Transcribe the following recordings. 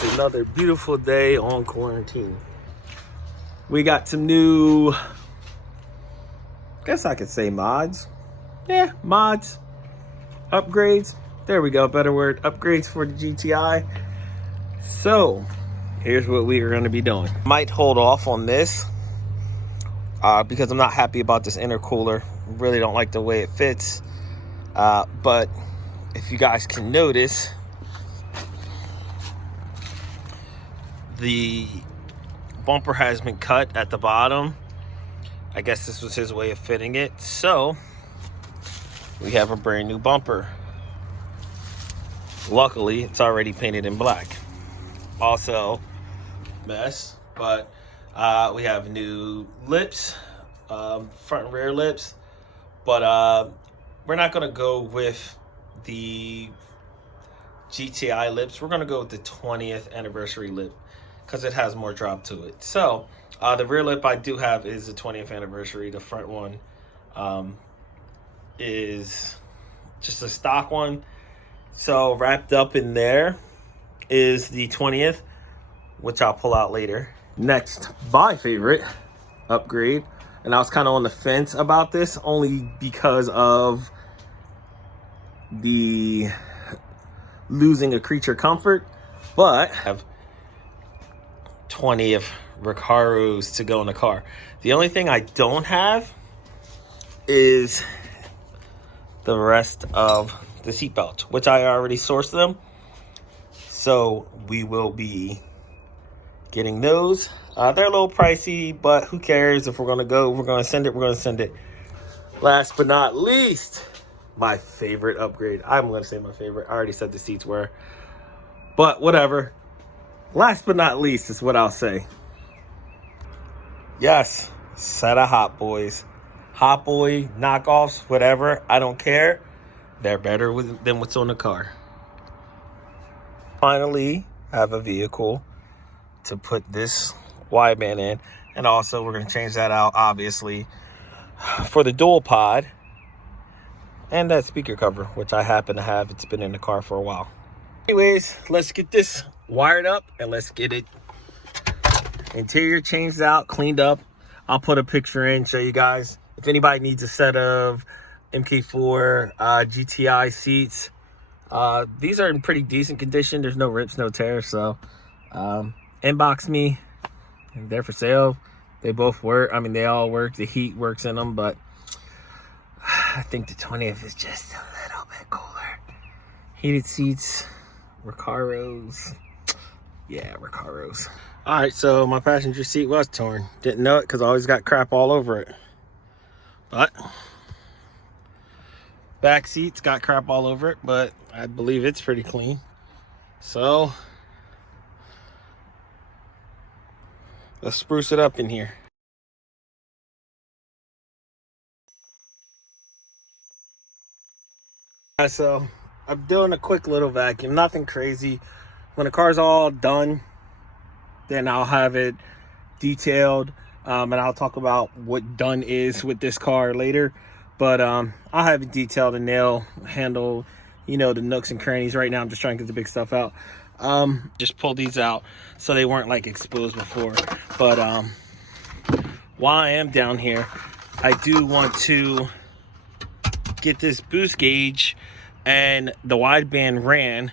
It's another beautiful day on quarantine. We got some new, guess I could say mods. Yeah, mods, upgrades. There we go, better word. Upgrades for the GTI. So, here's what we are going to be doing. Might hold off on this because I'm not happy about this intercooler. Really don't like the way it fits. But if you guys can notice, the bumper has been cut at the bottom. I guess this was his way of fitting it. So we have a brand new bumper. Luckily, it's already painted in black. Also, mess, but we have new lips, front and rear lips. But we're not gonna go with the GTI lips. We're gonna go with the 20th anniversary lip because it has more drop to it. So the rear lip I do have is the 20th anniversary. The front one is just a stock one. So wrapped up in there is the 20th, which I'll pull out later. Next, my favorite upgrade, and I was kind of on the fence about this only because of the losing a creature comfort, but I have 20 of recaros to go in the car. The only thing I don't have is the rest of the seatbelts, which I already sourced them. So we will be getting those. They're a little pricey, but who cares? If we're gonna go, we're gonna send it, we're gonna send it. Last but not least, my favorite upgrade. I'm gonna say my favorite. I already said the seats were, but whatever. Last but not least is what I'll say. Yes, set of Hot Boys. Hot Boy knockoffs, whatever, I don't care. They're better than what's on the car. Finally, I have a vehicle to put this wideband in. And also, we're going to change that out, obviously, for the dual pod. And that speaker cover, which I happen to have. It's been in the car for a while. Anyways, let's get this wired up and let's get it interior changed out, cleaned up. I'll put a picture in, show you guys. If anybody needs a set of MK4 GTI seats, these are in pretty decent condition. There's no rips, no tears, so inbox me. They're for sale. They both work. I mean, they all work. The heat works in them, but I think the 20th is just a little bit cooler. Heated seats, recaros. Yeah, recaros. All right, so my passenger seat was torn. Didn't know it because I always got crap all over it. But back seats got crap all over it, but I believe it's pretty clean. So let's spruce it up in here. So I'm doing a quick little vacuum, nothing crazy. When the car's all done, then I'll have it detailed, and I'll talk about what done is with this car later. But I'll have it detailed and nail handle, you know, the nooks and crannies. Right now I'm just trying to get the big stuff out. Just pull these out so they weren't like exposed before. But while I am down here, I do want to get this boost gauge and the wideband ran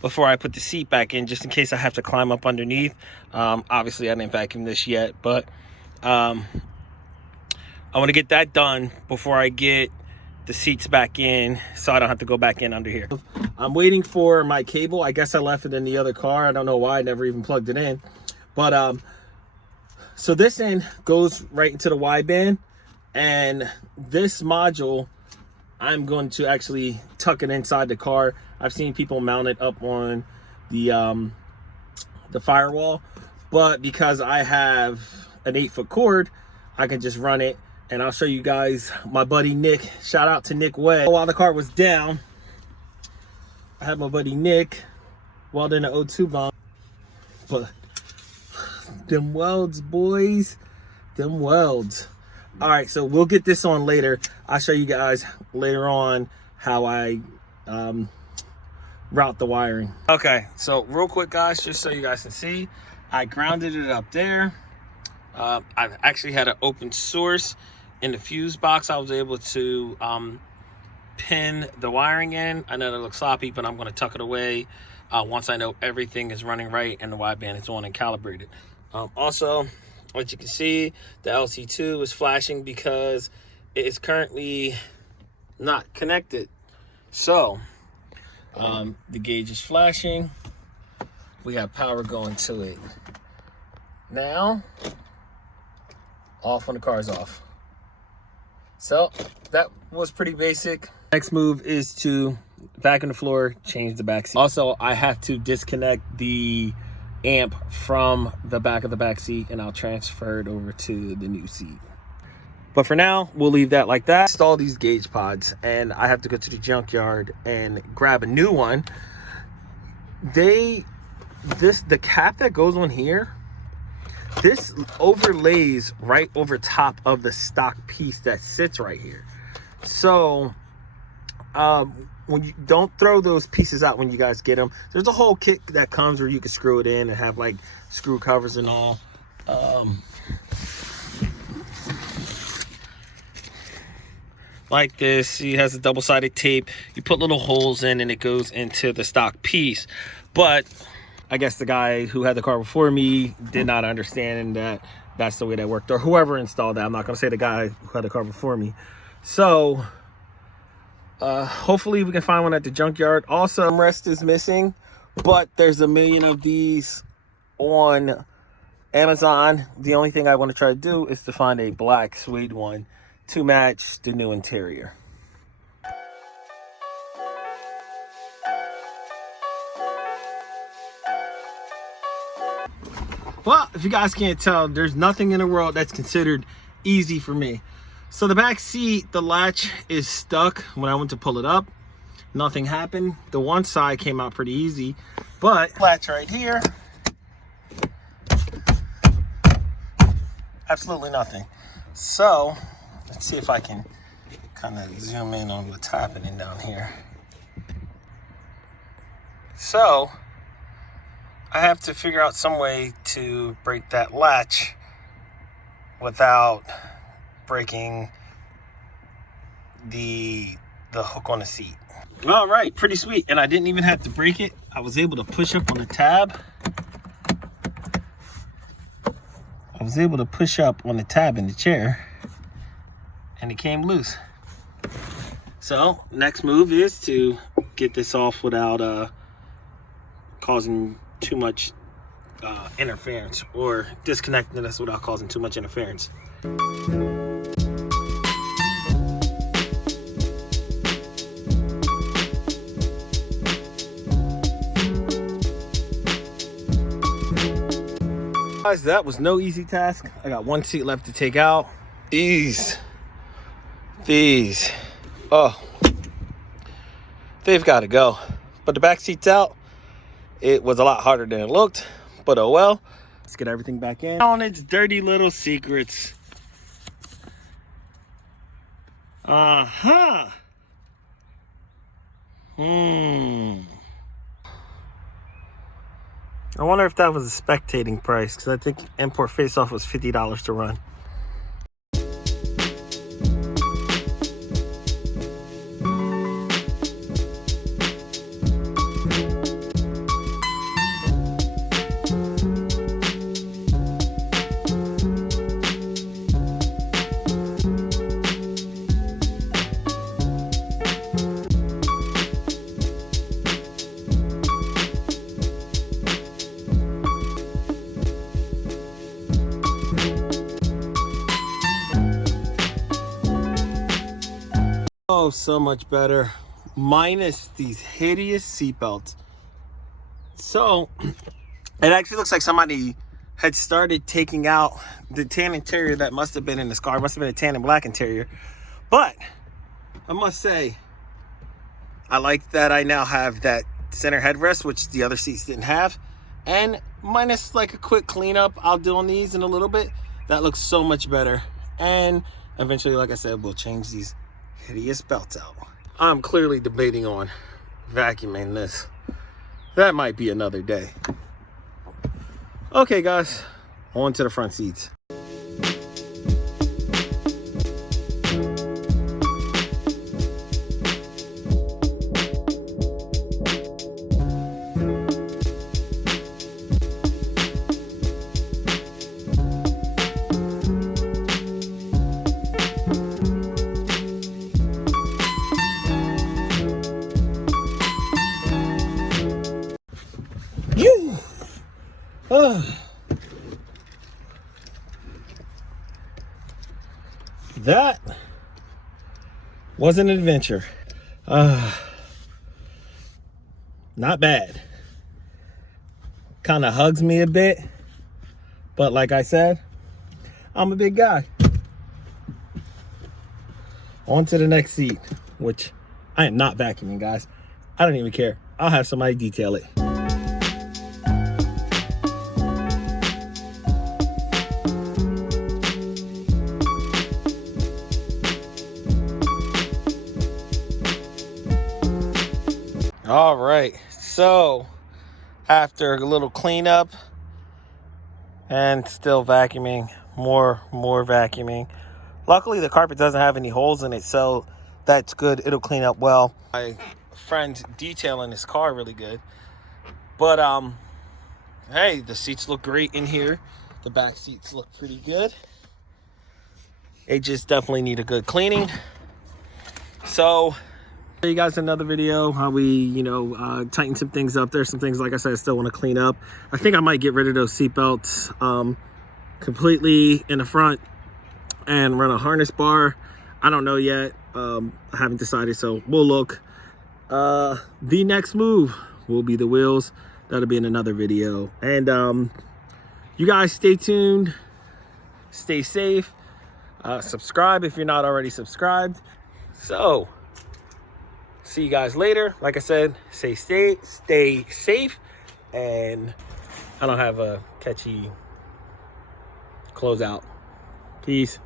before I put the seat back in, just in case I have to climb up underneath. Obviously I didn't vacuum this yet, but I want to get that done before I get the seats back in, so I don't have to go back in under here. I'm waiting for my cable. I guess I left it in the other car. I don't know why. I never even plugged it in. But so this end goes right into the wideband, and this module, I'm going to actually tuck it inside the car. I've seen people mount it up on the firewall, but because I have an 8-foot cord, I can just run it. And I'll show you guys my buddy Nick. Shout out to Nick Way. While the car was down, I had my buddy Nick welding an O2 bomb. But them welds, boys, them welds. All right, so we'll get this on later. I'll show you guys later on how I route the wiring. Okay, so real quick, guys, just so you guys can see, I grounded it up there. I actually had an open source in the fuse box. I was able to pin the wiring in. I know that looks sloppy, but I'm going to tuck it away once I know everything is running right and the wideband is on and calibrated. Also, what you can see, the LC2 is flashing because it is currently not connected. So the gauge is flashing. We have power going to it. Now, off when the car is off. So that was pretty basic. Next move is to vacuum the floor, change the back seat. Also, I have to disconnect the amp from the back of the back seat, and I'll transfer it over to the new seat. But for now, we'll leave that like that. Install these gauge pods, and I have to go to the junkyard and grab a new one. The cap that goes on here, this overlays right over top of the stock piece that sits right here. So when you don't throw those pieces out when you guys get them, there's a whole kit that comes where you can screw it in and have like screw covers and all. Like this, it has a double-sided tape. You put little holes in and it goes into the stock piece. But I guess the guy who had the car before me did not understand that that's the way that worked, or whoever installed that. I'm not gonna say the guy who had the car before me. So hopefully we can find one at the junkyard. Also, rest is missing, but there's a million of these on Amazon. The only thing I want to try to do is to find a black suede one to match the new interior. Well, if you guys can't tell, there's nothing in the world that's considered easy for me. So the back seat, the latch is stuck. When I went to pull it up, nothing happened. The one side came out pretty easy, but latch right here, absolutely nothing. So let's see if I can kind of zoom in on what's happening down here. So I have to figure out some way to break that latch without breaking the hook on the seat. All right, pretty sweet. And I didn't even have to break it. I was able to push up on the tab. I was able to push up on the tab in the chair and it came loose. So next move is to get this off without causing too much interference, or disconnecting this without causing too much interference. Guys, that was no easy task. I got one seat left to take out. These, oh, they've got to go. But the back seat's out. It was a lot harder than it looked, but oh well. Let's get everything back in. On its dirty little secrets. I wonder if that was a spectating price, because I think import face-off was $50 to run. Oh, so much better, minus these hideous seatbelts. So it actually looks like somebody had started taking out the tan interior that must have been in this car. It must have been a tan and black interior. But I must say, I like that I now have that center headrest, which the other seats didn't have. And minus like a quick cleanup I'll do on these in a little bit, that looks so much better. And eventually, like I said, we'll change these hideous belts out. I'm clearly debating on vacuuming this. That might be another day. Okay, guys, on to the front seats. That was an adventure. Not bad. Kind of hugs me a bit, but like I said, I'm a big guy. On to the next seat, which I am not vacuuming, guys. I don't even care. I'll have somebody detail it. All right, so after a little cleanup and still vacuuming, more vacuuming. Luckily, the carpet doesn't have any holes in it, so that's good. It'll clean up well. My friend's detailing his car really good, but hey, the seats look great in here. The back seats look pretty good. They just definitely need a good cleaning. So you guys another video how we tighten some things up. There's some things, like I said, I still want to clean up. I think I might get rid of those seat belts completely in the front and run a harness bar. I don't know yet. I haven't decided, so we'll look. The next move will be the wheels. That'll be in another video. And you guys stay tuned, stay safe, subscribe if you're not already subscribed. So see you guys later. Like I said, stay safe, and I don't have a catchy closeout. Peace.